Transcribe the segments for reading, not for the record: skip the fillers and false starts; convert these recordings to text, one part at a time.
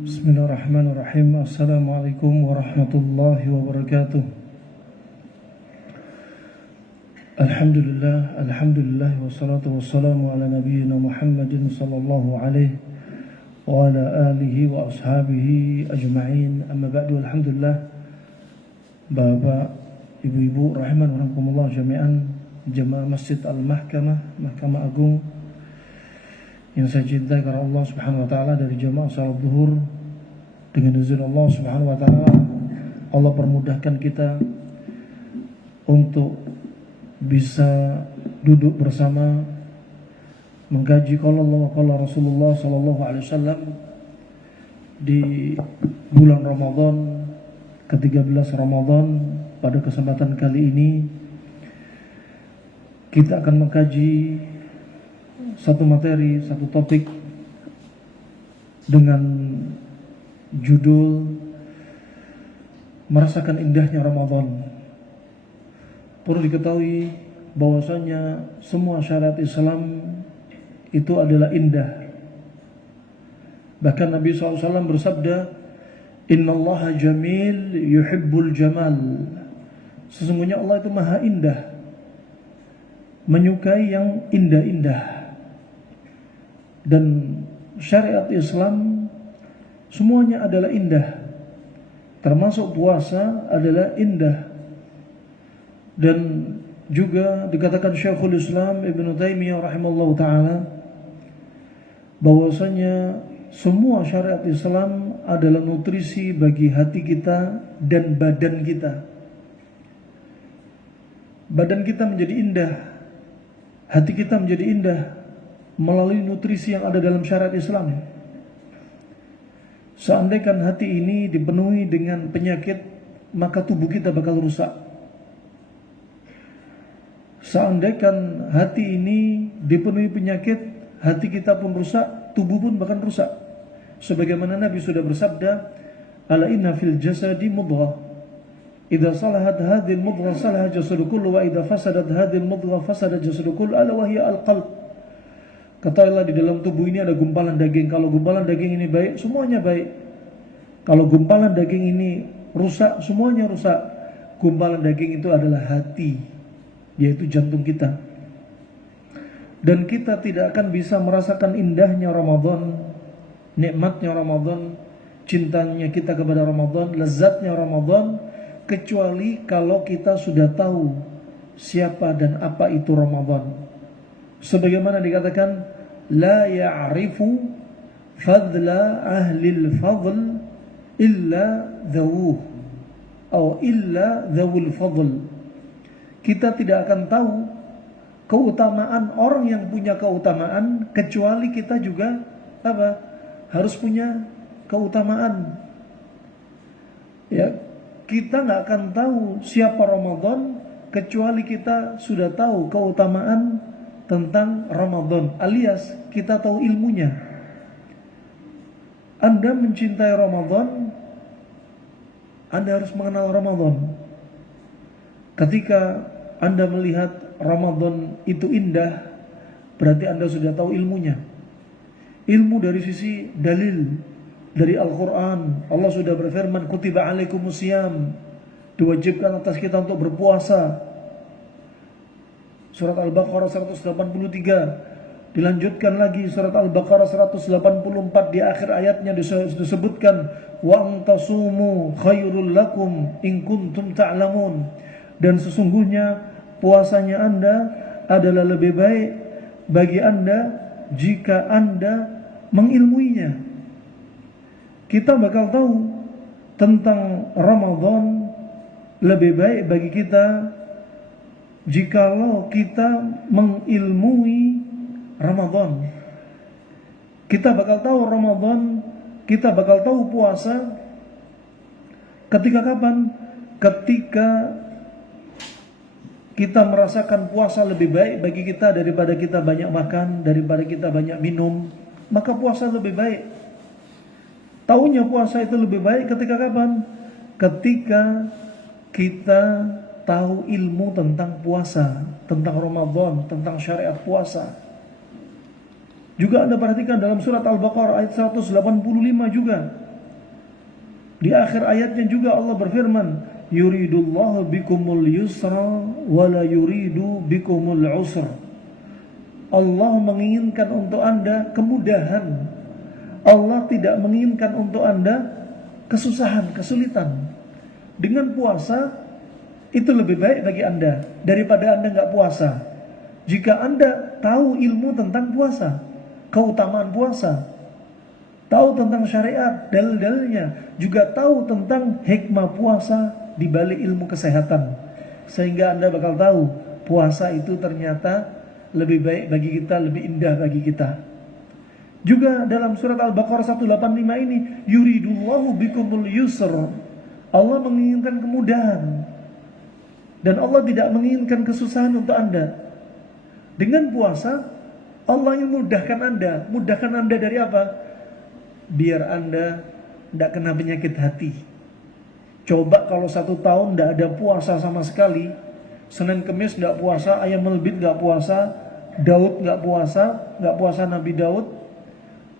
Bismillahirrahmanirrahim. Assalamualaikum warahmatullahi wabarakatuh. Alhamdulillah wassalatu wassalamu ala nabiyyina Muhammadin sallallahu alaihi wa ala alihi wa ashabihi ajma'in. Amma ba'du. Alhamdulillah, Bapak, Ibu-ibu rahimankumullah jami'an, jemaah Masjid Al-Mahkamah, Mahkamah Agung yang saya cintai karena Allah Subhanahu wa taala, dari jemaah salat zuhur. Dengan izin Allah Subhanahu wa taala, Allah permudahkan kita untuk bisa duduk bersama mengkaji qala Allah wa qala Rasulullah sallallahu alaihi wasallam di bulan Ramadan, ke-13 Ramadan. Pada kesempatan kali ini kita akan mengkaji satu materi, satu topik dengan judul merasakan indahnya Ramadan. Perlu diketahui bahwasanya semua syariat Islam itu adalah indah. Bahkan Nabi SAW bersabda, Innallaha jamil yuhibbul jamal. Sesungguhnya Allah itu maha indah, menyukai yang indah-indah. Dan syariat Islam semuanya adalah indah, termasuk puasa adalah indah. Dan juga dikatakan Syekhul Islam Ibnu Taimiyah rahimahullah ta'ala bahwasanya semua syariat Islam adalah nutrisi bagi hati kita dan badan kita. Badan kita menjadi indah, hati kita menjadi indah melalui nutrisi yang ada dalam syariat Islam. Seandainya hati ini dipenuhi dengan penyakit, maka tubuh kita bakal rusak. Seandainya hati ini dipenuhi penyakit, hati kita pun rusak, tubuh pun bahkan rusak. Sebagaimana Nabi sudah bersabda, Ala inna fil jasadi mudghah, idza salahat hadhihi al-mudghah salaha jasadu kullu, wa idza fasadat hadhihi al-mudghah fasada jasadu kullu, ala wa hiya al-qalb. Katakanlah, di dalam tubuh ini ada gumpalan daging. Kalau gumpalan daging ini baik, semuanya baik. Kalau gumpalan daging ini rusak, semuanya rusak. Gumpalan daging itu adalah hati, yaitu jantung kita. Dan kita tidak akan bisa merasakan indahnya Ramadan, nikmatnya Ramadan, cintanya kita kepada Ramadan, lezatnya Ramadan, kecuali kalau kita sudah tahu siapa dan apa itu Ramadan. Sebagaimana dikatakan, la ya'rifu fadla ahlil fadl illa dhawuh, atau illa dhawul fadl. Kita tidak akan tahu keutamaan orang yang punya keutamaan kecuali kita juga harus punya keutamaan. Ya, kita nggak akan tahu siapa Ramadan kecuali kita sudah tahu keutamaan tentang Ramadan, alias kita tahu ilmunya. Anda mencintai Ramadan, Anda harus mengenal Ramadan. Ketika Anda melihat Ramadan itu indah, berarti Anda sudah tahu ilmunya. Ilmu dari sisi dalil dari Al-Quran. Allah sudah berfirman, Kutiba alaikumusiyam, diwajibkan atas kita untuk berpuasa. Surat Al-Baqarah 183. Dilanjutkan lagi surat Al-Baqarah 184, di akhir ayatnya disebutkan, wa antasumu khairul lakum in kuntum ta'lamun. Dan sesungguhnya puasanya Anda adalah lebih baik bagi Anda jika Anda mengilmuinya. Kita bakal tahu tentang Ramadan lebih baik bagi kita jikalau kita mengilmui Ramadan. Kita bakal tahu Ramadan, kita bakal tahu puasa ketika kapan? Ketika kita merasakan puasa lebih baik bagi kita daripada kita banyak makan, daripada kita banyak minum, maka puasa lebih baik. Taunya puasa itu lebih baik ketika kapan? Ketika kita tahu ilmu tentang puasa, tentang Ramadan, tentang syariat puasa. Juga Anda perhatikan dalam surat Al-Baqarah ayat 185 juga. Di akhir ayatnya juga Allah berfirman, yuridullahu bikumul yusra wa la yuridu bikumul usra. Allah menginginkan untuk Anda kemudahan. Allah tidak menginginkan untuk Anda kesusahan, kesulitan. Dengan puasa itu lebih baik bagi Anda daripada Anda nggak puasa. Jika Anda tahu ilmu tentang puasa, keutamaan puasa, tahu tentang syariat, dalil-dalilnya, juga tahu tentang hikmah puasa di balik ilmu kesehatan, sehingga Anda bakal tahu puasa itu ternyata lebih baik bagi kita, lebih indah bagi kita. Juga dalam surat Al-Baqarah 185 ini, yuridullahu bikumul yusr. Allah menginginkan kemudahan dan Allah tidak menginginkan kesusahan untuk Anda. Dengan puasa Allah yang mudahkan Anda dari apa? Biar Anda tidak kena penyakit hati. Coba kalau 1 tahun tidak ada puasa sama sekali, Senin Kemis tidak puasa, Ayam Melbit tidak puasa, Daud tidak puasa Nabi Daud,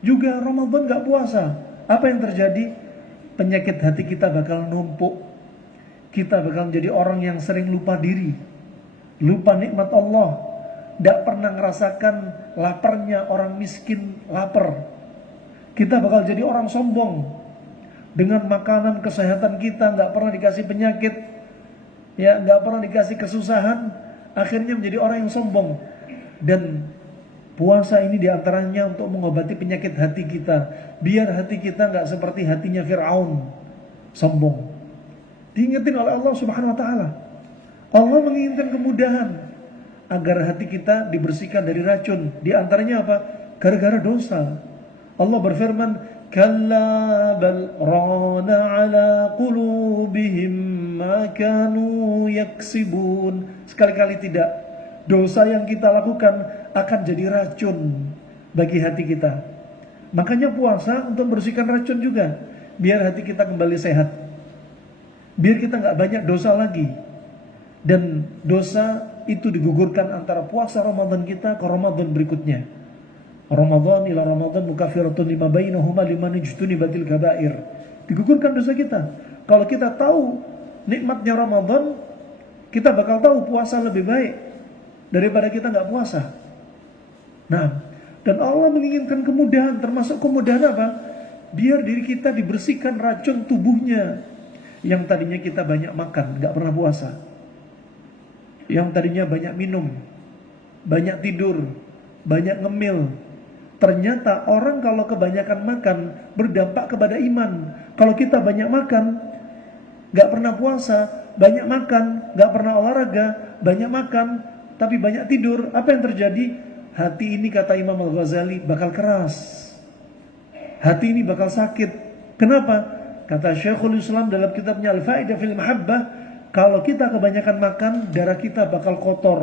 juga Ramadan tidak puasa. Apa yang terjadi? Penyakit hati kita bakal numpuk. Kita bakal menjadi orang yang sering lupa diri, lupa nikmat Allah, tidak pernah ngerasakan laparnya orang miskin lapar. Kita bakal jadi orang sombong. Dengan makanan kesehatan kita nggak pernah dikasih penyakit, ya nggak pernah dikasih kesusahan, akhirnya menjadi orang yang sombong. Dan puasa ini diantaranya untuk mengobati penyakit hati kita, biar hati kita nggak seperti hatinya Fir'aun, sombong. Diingetin oleh Allah Subhanahu Wa Taala. Allah menginginkan kemudahan agar hati kita dibersihkan dari racun. Di antaranya apa? Gara-gara dosa. Allah berfirman, kalla bal rana ala qulubihim ma kanu yaksibun. Sekali-kali tidak. Dosa yang kita lakukan akan jadi racun bagi hati kita. Makanya puasa untuk membersihkan racun juga, biar hati kita kembali sehat, biar kita nggak banyak dosa lagi. Dan dosa itu digugurkan antara puasa Ramadan kita ke Ramadan berikutnya. Ramadan ila Ramadan mukaffiratun lima bainahuma liman ijtunibatil kabair. Digugurkan dosa kita. Kalau kita tahu nikmatnya Ramadan, kita bakal tahu puasa lebih baik daripada kita nggak puasa. Nah, dan Allah menginginkan kemudahan, termasuk kemudahan apa? Biar diri kita dibersihkan racun tubuhnya. Yang tadinya kita banyak makan, nggak pernah puasa. Yang tadinya banyak minum, banyak tidur, banyak ngemil. Ternyata orang kalau kebanyakan makan berdampak kepada iman. Kalau kita banyak makan, gak pernah puasa, banyak makan, gak pernah olahraga, banyak makan, tapi banyak tidur, apa yang terjadi? Hati ini, kata Imam Al-Ghazali, bakal keras. Hati ini bakal sakit. Kenapa? Kata Syekhul Islam dalam kitabnya Al-Fa'idah fil Mahabbah, kalau kita kebanyakan makan, darah kita bakal kotor.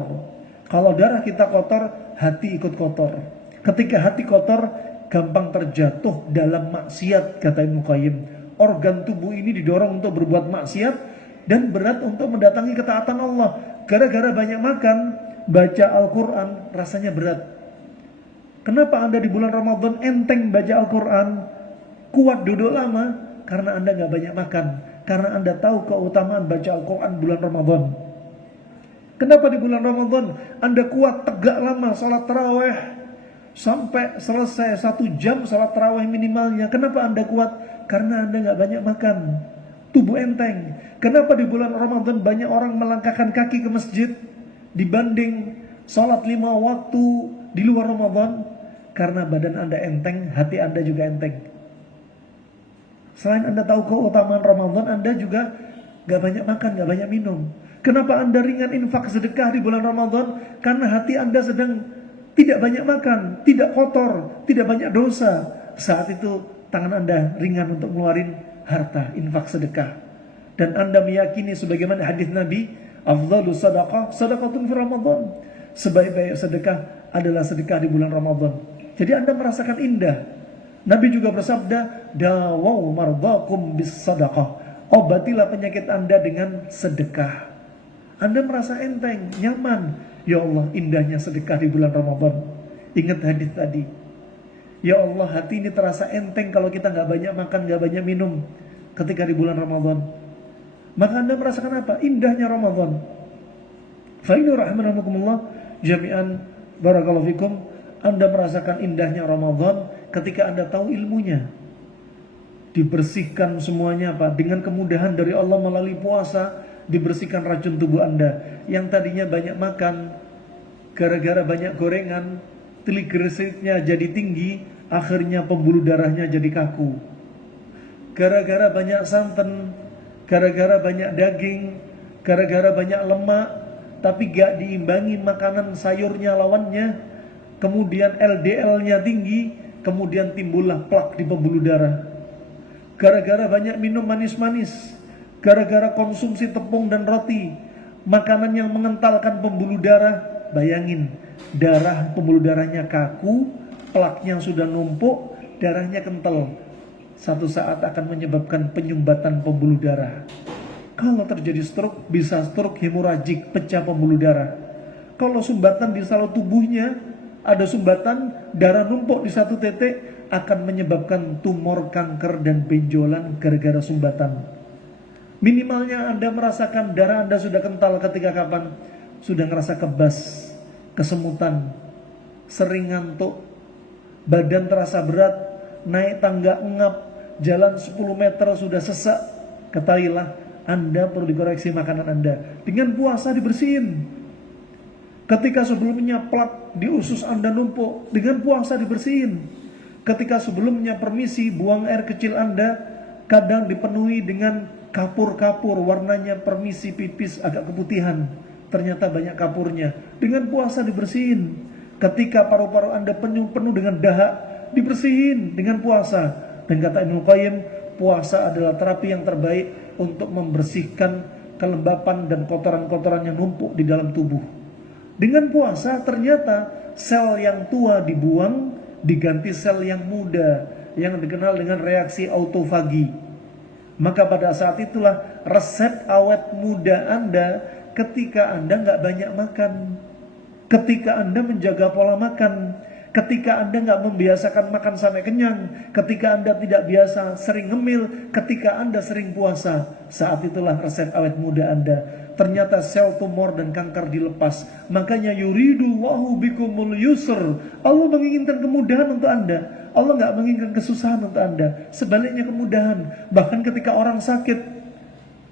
Kalau darah kita kotor, hati ikut kotor. Ketika hati kotor, gampang terjatuh dalam maksiat, kata Ibnu Qayyim. Organ tubuh ini didorong untuk berbuat maksiat dan berat untuk mendatangi ketaatan Allah. Gara-gara banyak makan, baca Al-Quran rasanya berat. Kenapa Anda di bulan Ramadan enteng baca Al-Quran, kuat duduk lama? Karena Anda gak banyak makan. Karena Anda tahu keutamaan baca Al-Quran bulan Ramadan. Kenapa di bulan Ramadan Anda kuat tegak lama salat tarawih sampai selesai 1 jam salat tarawih minimalnya? Kenapa Anda kuat? Karena Anda gak banyak makan, tubuh enteng. Kenapa di bulan Ramadan banyak orang melangkahkan kaki ke masjid dibanding salat 5 waktu di luar Ramadan? Karena badan Anda enteng, hati Anda juga enteng. Selain Anda tahu keutamaan Ramadan, Anda juga gak banyak makan, gak banyak minum. Kenapa Anda ringan infak sedekah di bulan Ramadan? Karena hati Anda sedang tidak banyak makan, tidak kotor, tidak banyak dosa. Saat itu tangan Anda ringan untuk ngeluarin harta, infak sedekah. Dan Anda meyakini sebagaimana hadis Nabi, afdhalus sadaqah sadaqatun fi Ramadan. Sebaik-baik sedekah adalah sedekah di bulan Ramadan. Jadi Anda merasakan indah. Nabi juga bersabda, dawaw mardakum bis sadaqah. Obatilah penyakit Anda dengan sedekah. Anda merasa enteng, nyaman. Ya Allah, indahnya sedekah di bulan Ramadan. Ingat hadis tadi. Ya Allah, hati ini terasa enteng kalau kita gak banyak makan, gak banyak minum. ketika di bulan Ramadan. Maka Anda merasakan apa? Indahnya Ramadan. Fa'inu rahmanakumullah jami'an barakallahu fikum. Anda merasakan indahnya Ramadan ketika Anda tahu ilmunya. Dibersihkan semuanya apa? Dengan kemudahan dari Allah melalui puasa, dibersihkan racun tubuh Anda. Yang tadinya banyak makan, gara-gara banyak gorengan, triglyceridnya jadi tinggi, akhirnya pembuluh darahnya jadi kaku. Gara-gara banyak santan, gara-gara banyak daging, gara-gara banyak lemak, tapi gak diimbangi makanan sayurnya lawannya, kemudian LDL-nya tinggi, kemudian timbullah plak di pembuluh darah. Gara-gara banyak minum manis-manis, gara-gara konsumsi tepung dan roti, makanan yang mengentalkan pembuluh darah, bayangin, darah pembuluh darahnya kaku, plaknya sudah numpuk, darahnya kental. Satu saat akan menyebabkan penyumbatan pembuluh darah. Kalau terjadi stroke, bisa stroke hemoragik, pecah pembuluh darah. Kalau sumbatan di saluran tubuhnya, ada sumbatan, darah numpuk di satu titik, akan menyebabkan tumor, kanker, dan benjolan gara-gara sumbatan. Minimalnya Anda merasakan darah Anda sudah kental ketika kapan? Sudah ngerasa kebas, kesemutan, sering ngantuk, badan terasa berat, naik tangga ngap, jalan 10 meter sudah sesak. Ketahuilah, Anda perlu dikoreksi makanan Anda. Dengan puasa dibersihin. Ketika sebelumnya plak di usus Anda numpuk, dengan puasa dibersihin. Ketika sebelumnya permisi buang air kecil Anda kadang dipenuhi dengan kapur-kapur, warnanya permisi pipis agak keputihan, ternyata banyak kapurnya. Dengan puasa dibersihin. Ketika paru-paru Anda penuh dengan dahak, dibersihin dengan puasa. Dan kata Ibnu Qayyim, puasa adalah terapi yang terbaik untuk membersihkan kelembapan dan kotoran-kotoran yang numpuk di dalam tubuh. Dengan puasa ternyata sel yang tua dibuang, diganti sel yang muda, yang dikenal dengan reaksi autofagi. Maka pada saat itulah resep awet muda Anda ketika Anda nggak banyak makan, ketika Anda menjaga pola makan, ketika Anda nggak membiasakan makan sampai kenyang, ketika Anda tidak biasa sering ngemil, ketika Anda sering puasa, saat itulah resep awet muda Anda. Ternyata sel tumor dan kanker dilepas. Makanya yuridullahu bikumul yusr. Allah menginginkan kemudahan untuk Anda. Allah nggak menginginkan kesusahan untuk Anda. Sebaliknya kemudahan. Bahkan ketika orang sakit,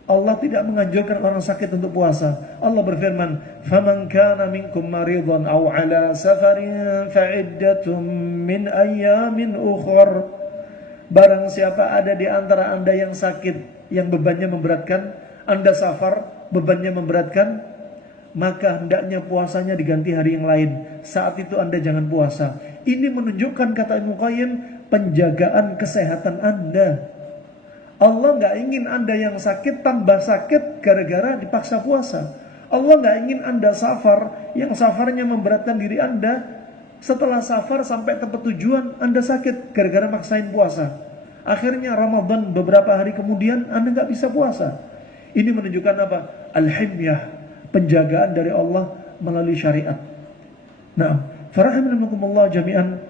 Allah tidak menganjurkan orang sakit untuk puasa. Allah berfirman, "Faman kana minkum maridan aw ala safarin fa'iddatun min ayyamin ukhra." Barang siapa ada di antara Anda yang sakit, yang bebannya memberatkan, Anda safar, bebannya memberatkan, maka hendaknya puasanya diganti hari yang lain. Saat itu Anda jangan puasa. Ini menunjukkan, kata Ibnu Qayyim, penjagaan kesehatan Anda. Allah nggak ingin Anda yang sakit tambah sakit gara-gara dipaksa puasa. Allah nggak ingin Anda safar, yang safarnya memberatkan diri Anda. Setelah safar sampai tempat tujuan, Anda sakit gara-gara maksain puasa. Akhirnya Ramadan beberapa hari kemudian Anda nggak bisa puasa. Ini menunjukkan apa? Al-himyah, penjagaan dari Allah melalui syariat. Nah, farahimakumullah jami'an,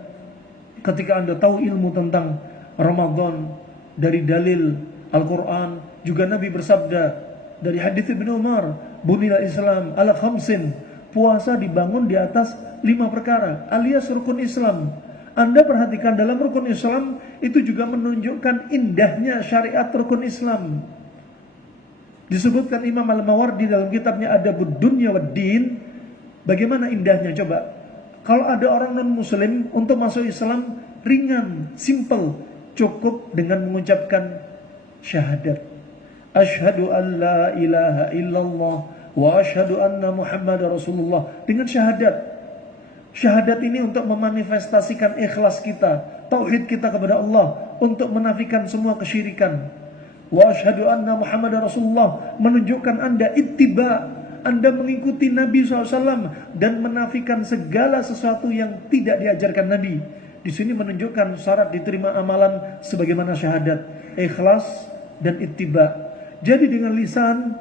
ketika Anda tahu ilmu tentang Ramadan dari dalil Al-Quran, juga Nabi bersabda dari hadits Ibnu Umar, buniyal Islam ala khamsin, puasa dibangun di atas 5 perkara, alias rukun Islam. Anda perhatikan dalam rukun Islam itu juga menunjukkan indahnya syariat rukun Islam. Disebutkan Imam Al-Mawardi dalam kitabnya Adabud Dunya wad Din, bagaimana indahnya coba. Kalau ada orang non-muslim untuk masuk Islam ringan, simple, cukup dengan mengucapkan syahadat. Asyhadu an la ilaha illallah wa asyhadu anna Muhammadar Rasulullah. Dengan syahadat. Syahadat ini untuk memanifestasikan ikhlas kita, tauhid kita kepada Allah, untuk menafikan semua kesyirikan. Wa asyhadu anna Muhammadar Rasulullah, menunjukkan Anda ittiba, Anda mengikuti Nabi SAW dan menafikan segala sesuatu yang tidak diajarkan Nabi. Di sini menunjukkan syarat diterima amalan sebagaimana syahadat, ikhlas dan ittiba. Jadi dengan lisan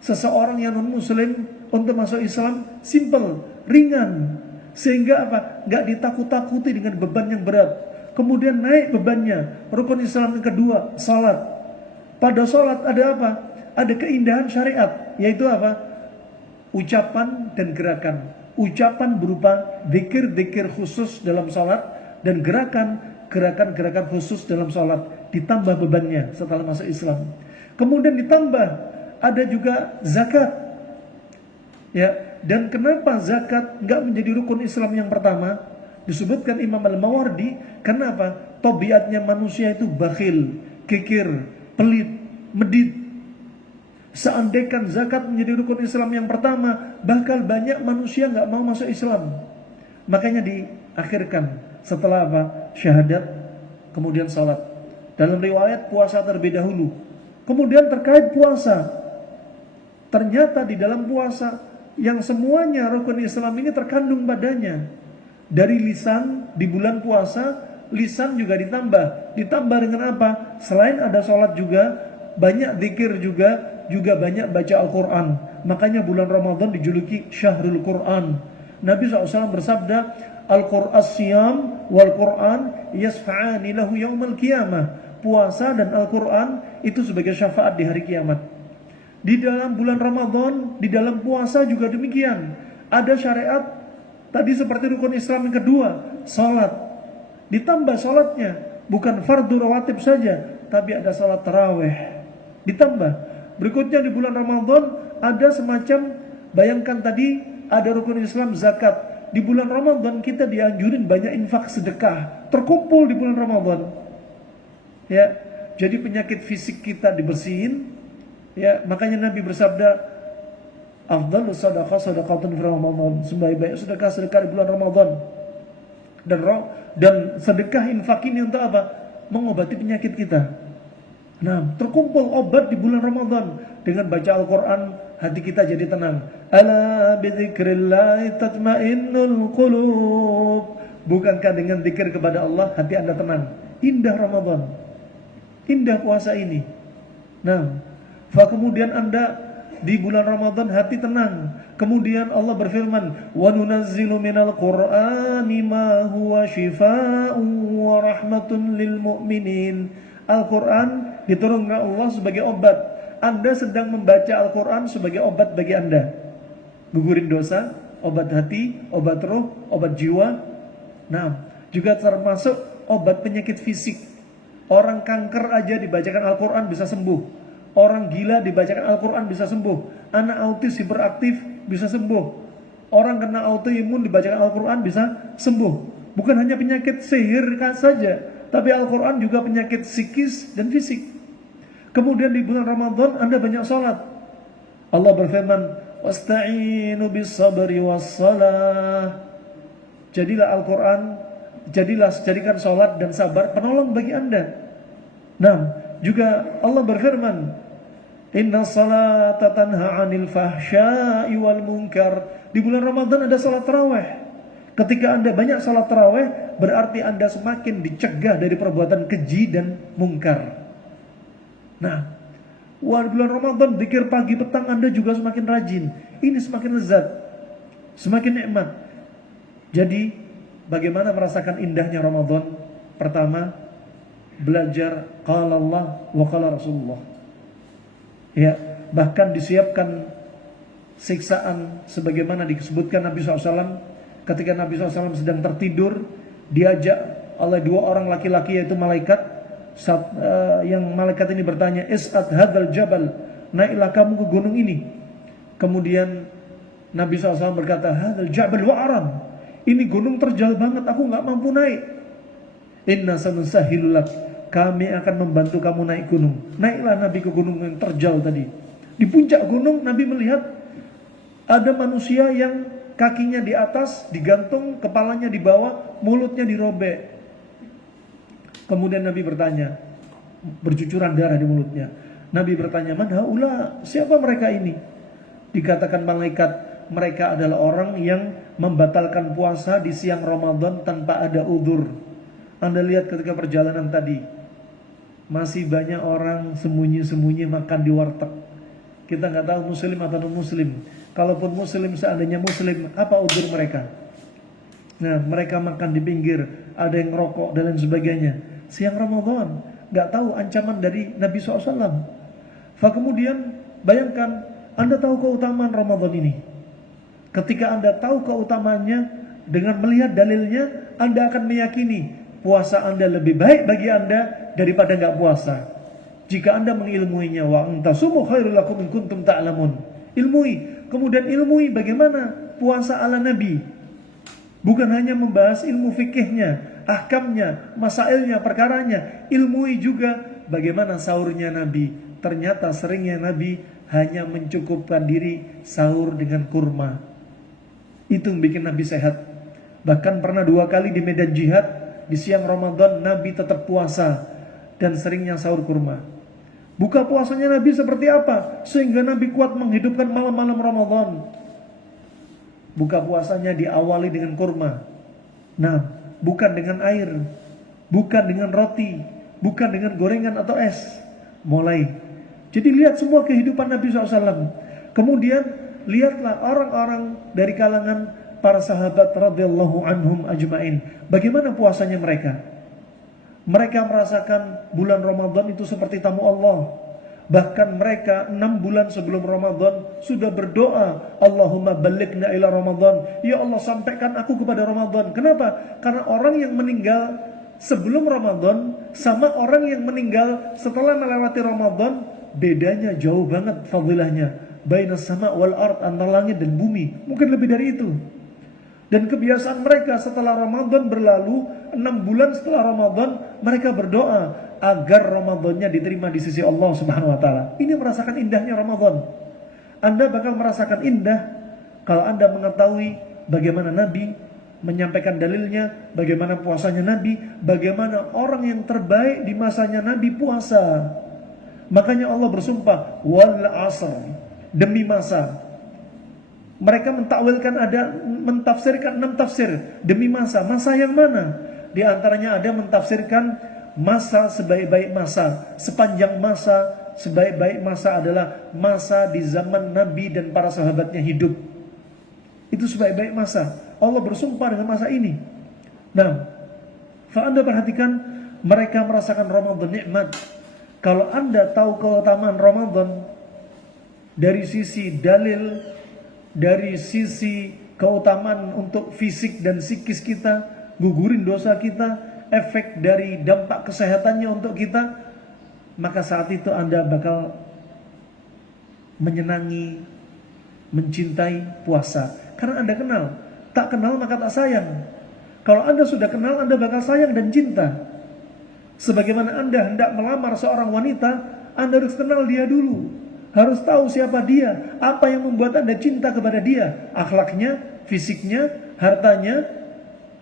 seseorang yang non-muslim untuk masuk Islam simple, ringan, sehingga apa? Gak ditakut-takuti dengan beban yang berat. Kemudian naik bebannya. Rukun Islam yang kedua, salat. Pada sholat ada apa? Ada keindahan syariat, yaitu apa? Ucapan dan gerakan. Ucapan berupa zikir-zikir khusus dalam sholat, dan gerakan-gerakan khusus dalam sholat. Ditambah bebannya setelah masuk Islam. Kemudian ditambah ada juga zakat. Ya, dan kenapa zakat nggak menjadi rukun Islam yang pertama? Disebutkan Imam Al-Mawardi, kenapa? Tabiatnya manusia itu bakhil, kikir, pelit, medit. Seandainya zakat menjadi rukun Islam yang pertama, bakal banyak manusia nggak mau masuk Islam. Makanya diakhirkan setelah apa? Syahadat, kemudian salat. Dalam riwayat puasa terlebih dahulu. Kemudian terkait puasa, ternyata di dalam puasa yang semuanya rukun Islam ini terkandung padanya. Dari lisan di bulan puasa, lisan juga ditambah dengan apa? Selain ada sholat juga, banyak zikir juga banyak baca Al-Quran. Makanya bulan Ramadan dijuluki Syahrul Quran. Nabi SAW bersabda, Al-Quran siyam wal Quran yasfa'ani lahu yaumal qiyamah. Puasa dan Al-Quran itu sebagai syafaat di hari kiamat. Di dalam bulan Ramadan, di dalam puasa juga demikian. Ada syariat tadi seperti rukun Islam yang kedua, salat. Ditambah salatnya, bukan fardu rawatib saja, tapi ada salat tarawih. Ditambah. Berikutnya di bulan Ramadan ada semacam, bayangkan tadi ada rukun Islam zakat. Di bulan Ramadan kita dianjurin banyak infak sedekah, terkumpul di bulan Ramadan. Ya, jadi penyakit fisik kita dibersihin. Ya, makanya Nabi bersabda, afdhalus sadaqah sadaqatun fi Ramadan. Sebaik-baik sedekah di bulan Ramadan. Dan sedekah infak ini untuk apa? Mengobati penyakit kita. Nah, terkumpul obat di bulan Ramadan. Dengan baca Al-Quran, hati kita jadi tenang. Ala bidzikrillah tatmainnul qulub. Bukankah dengan zikir kepada Allah hati Anda tenang? Indah Ramadan, indah puasa ini. Nah, kemudian Anda di bulan Ramadan hati tenang. Kemudian Allah berfirman, wa nunazzilu minal qur'ani ma huwa shifaa'un wa rahmatun lil mu'minin. Al-Quran diturunkan Allah sebagai obat. Anda sedang membaca Al-Quran sebagai obat bagi Anda. Gugurin dosa, obat hati, obat roh, obat jiwa. Nah, juga termasuk obat penyakit fisik. Orang kanker aja dibacakan Al-Quran bisa sembuh. Orang gila dibacakan Al-Quran bisa sembuh. Anak autis hiperaktif bisa sembuh. Orang kena autoimun dibacakan Al-Quran bisa sembuh. Bukan hanya penyakit sihir saja, tapi Al-Quran juga penyakit psikis dan fisik. Kemudian di bulan Ramadan Anda banyak sholat. Allah berfirman, wasta'inu bis sabri was salah. Jadilah Al-Quran, jadikan sholat dan sabar penolong bagi Anda. Nah, juga Allah berfirman, inna salata tanha 'anil fahsya'i wal munkar. Di bulan Ramadan ada salat tarawih. Ketika Anda banyak salat tarawih, berarti Anda semakin dicegah dari perbuatan keji dan mungkar. Nah, di bulan Ramadan zikir pagi petang Anda juga semakin rajin. Ini semakin lezat, semakin nikmat. Jadi, bagaimana merasakan indahnya Ramadan? Pertama, belajar qala Allah wa qala Rasulullah. Ya, bahkan disiapkan siksaan sebagaimana disebutkan Nabi SAW ketika Nabi SAW sedang tertidur, diajak oleh dua orang laki-laki yaitu malaikat. Yang malaikat ini bertanya, is'ad hadzal jabal, naiklah kamu ke gunung ini. Kemudian Nabi SAW berkata, hadzal jabal wa'aram, ini gunung terjal banget, aku gak mampu naik. Inna sanusahilulak, kami akan membantu kamu naik gunung. Naiklah Nabi ke gunung yang terjal tadi. Di puncak gunung Nabi melihat ada manusia yang kakinya di atas digantung, kepalanya di bawah, mulutnya dirobek. Kemudian Nabi bertanya, bercucuran darah di mulutnya. Nabi bertanya, man haula, siapa mereka ini? Dikatakan malaikat, mereka adalah orang yang membatalkan puasa di siang Ramadan tanpa ada udzur. Anda lihat ketika perjalanan tadi, masih banyak orang sembunyi-sembunyi makan di warteg. Kita nggak tahu muslim atau non muslim. Kalaupun muslim, seandainya muslim, apa udzur mereka? Nah, mereka makan di pinggir, ada yang ngerokok dan lain sebagainya. Siang Ramadan, nggak tahu ancaman dari Nabi SAW. Kemudian bayangkan, Anda tahu keutamaan Ramadan ini. Ketika Anda tahu keutamaannya, dengan melihat dalilnya, Anda akan meyakini puasa Anda lebih baik bagi Anda daripada nggak puasa. Jika Anda mengilmuinya, wa antasumu khairul lakum in kuntum ta'lamun. Ilmui, kemudian ilmui bagaimana puasa ala Nabi. Bukan hanya membahas ilmu fikihnya, ahkamnya, masailnya, perkaranya. Ilmui juga bagaimana sahurnya Nabi. Ternyata seringnya Nabi hanya mencukupkan diri sahur dengan kurma. Itu yang bikin Nabi sehat. Bahkan pernah 2 kali di medan jihad, di siang Ramadan Nabi tetap puasa dan seringnya sahur kurma. Buka puasanya Nabi seperti apa sehingga Nabi kuat menghidupkan malam-malam Ramadan? Buka puasanya diawali dengan kurma. Nah, bukan dengan air, bukan dengan roti, bukan dengan gorengan atau es. Mulai. Jadi lihat semua kehidupan Nabi SAW. Kemudian lihatlah orang-orang dari kalangan para sahabat radhiyallahu anhum ajmain. Bagaimana puasanya mereka? Mereka merasakan bulan Ramadan itu seperti tamu Allah. Bahkan mereka 6 bulan sebelum Ramadan sudah berdoa, Allahumma balighna ila Ramadan. Ya Allah, sampaikan aku kepada Ramadan. Kenapa? Karena orang yang meninggal sebelum Ramadan sama orang yang meninggal setelah melewati Ramadan, bedanya jauh banget fadilahnya. Bainas sama wal ard, antara langit dan bumi. Mungkin lebih dari itu. Dan kebiasaan mereka setelah Ramadan berlalu, 6 bulan setelah Ramadan, mereka berdoa agar Ramadannya diterima di sisi Allah Subhanahu wa taala. Ini merasakan indahnya Ramadan. Anda bakal merasakan indah kalau Anda mengetahui bagaimana Nabi menyampaikan dalilnya, bagaimana puasanya Nabi, bagaimana orang yang terbaik di masanya Nabi puasa. Makanya Allah bersumpah, wal asr, demi masa. Mereka mentafsirkan 6 tafsir demi masa. Masa yang mana? Di antaranya ada mentafsirkan masa sebaik-baik masa. Sepanjang masa, sebaik-baik masa adalah masa di zaman Nabi dan para sahabatnya hidup. Itu sebaik-baik masa. Allah bersumpah dengan masa ini. Nah, Anda perhatikan, mereka merasakan Ramadan nikmat. Kalau Anda tahu keutamaan Ramadan dari sisi dalil, dari sisi keutamaan untuk fisik dan psikis kita, gugurin dosa kita, efek dari dampak kesehatannya untuk kita, maka saat itu Anda bakal menyenangi, mencintai puasa. Karena Anda kenal, tak kenal maka tak sayang. Kalau Anda sudah kenal, Anda bakal sayang dan cinta. Sebagaimana Anda hendak melamar seorang wanita, Anda harus kenal dia dulu. Harus tahu siapa dia, apa yang membuat Anda cinta kepada dia, akhlaknya, fisiknya, hartanya,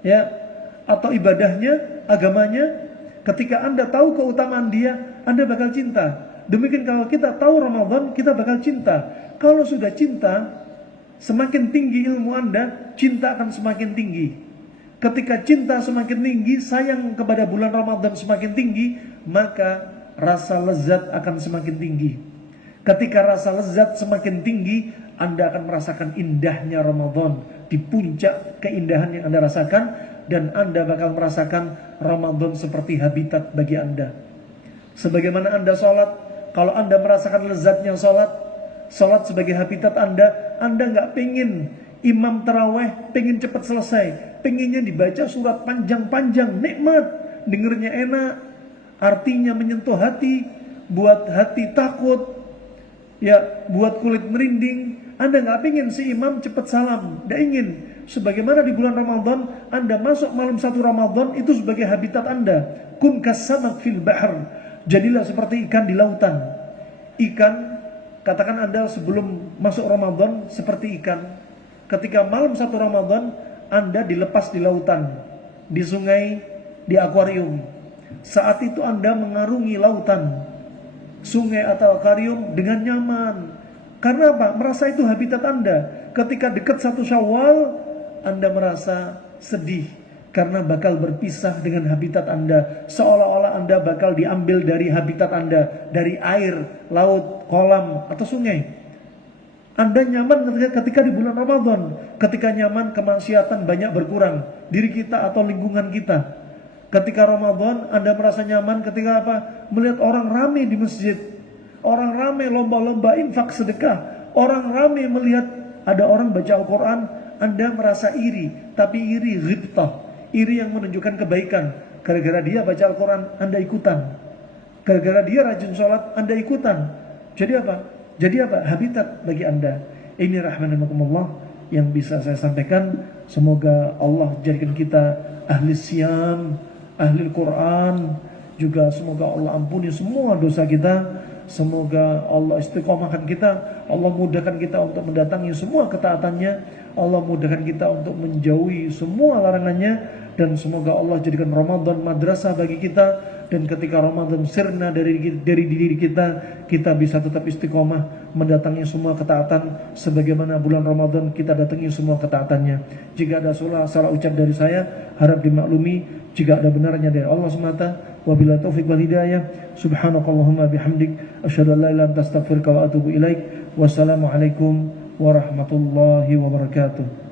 ya, atau ibadahnya, agamanya. Ketika Anda tahu keutamaan dia, Anda bakal cinta. Demikian kalau kita tahu Ramadan, kita bakal cinta. Kalau sudah cinta, semakin tinggi ilmu Anda, cinta akan semakin tinggi. Ketika cinta semakin tinggi, sayang kepada bulan Ramadan semakin tinggi, maka rasa lezat akan semakin tinggi. Ketika rasa lezat semakin tinggi, Anda akan merasakan indahnya Ramadan. Di puncak keindahan yang Anda rasakan, dan Anda bakal merasakan Ramadan seperti habitat bagi Anda. Sebagaimana Anda sholat, kalau Anda merasakan lezatnya sholat sebagai habitat Anda nggak pengen imam taraweh pengen cepat selesai, pengennya dibaca surat panjang-panjang, nikmat, dengernya enak, artinya menyentuh hati, buat hati takut, ya, buat kulit merinding. Anda nggak pengen si imam cepat salam, nggak ingin. Sebagaimana di bulan Ramadan, Anda masuk malam 1 Ramadan itu sebagai habitat Anda. Kun kasamak fil bahr, jadilah seperti ikan di lautan. Ikan, katakan Anda sebelum masuk Ramadan seperti ikan. Ketika malam 1 Ramadan, Anda dilepas di lautan, di sungai, di akuarium. Saat itu Anda mengarungi lautan, sungai atau akuarium dengan nyaman. Karena apa? Merasa itu habitat Anda. Ketika dekat 1 Syawal, Anda merasa sedih karena bakal berpisah dengan habitat Anda. Seolah-olah Anda bakal diambil dari habitat Anda, dari air, laut, kolam, atau sungai. Anda nyaman ketika di bulan Ramadan. Ketika nyaman, kemaksiatan banyak berkurang, diri kita atau lingkungan kita. Ketika Ramadan Anda merasa nyaman ketika apa? Melihat orang ramai di masjid. Orang ramai lomba-lomba infak sedekah. Orang ramai melihat ada orang baca Al-Quran, Anda merasa iri. Tapi iri ghibtah, iri yang menunjukkan kebaikan. Gara-gara dia baca Al-Quran, Anda ikutan. Gara-gara dia rajin sholat, Anda ikutan. Jadi apa? Habitat bagi Anda. Ini rahmanakumullah yang bisa saya sampaikan. Semoga Allah jadikan kita ahli siyam, ahli Quran. Juga semoga Allah ampuni semua dosa kita. Semoga Allah istiqomahkan kita. Allah mudahkan kita untuk mendatangi semua ketaatannya. Allah mudahkan kita untuk menjauhi semua larangannya. Dan semoga Allah jadikan Ramadan madrasah bagi kita. Dan ketika Ramadan sirna dari diri kita, kita bisa tetap istiqomah mendatangi semua ketaatan sebagaimana bulan Ramadan kita datangi semua ketaatannya. Jika ada salah ucap dari saya, harap dimaklumi. Jika ada benarnya dari Allah semata. Wabillahi taufiq wal hidayah. Subhanakallahumma bihamdik, asyhadu an la ilaha illa anta astaghfiruka wa atubu ilaik. Wassalamualaikum warahmatullahi wabarakatuh.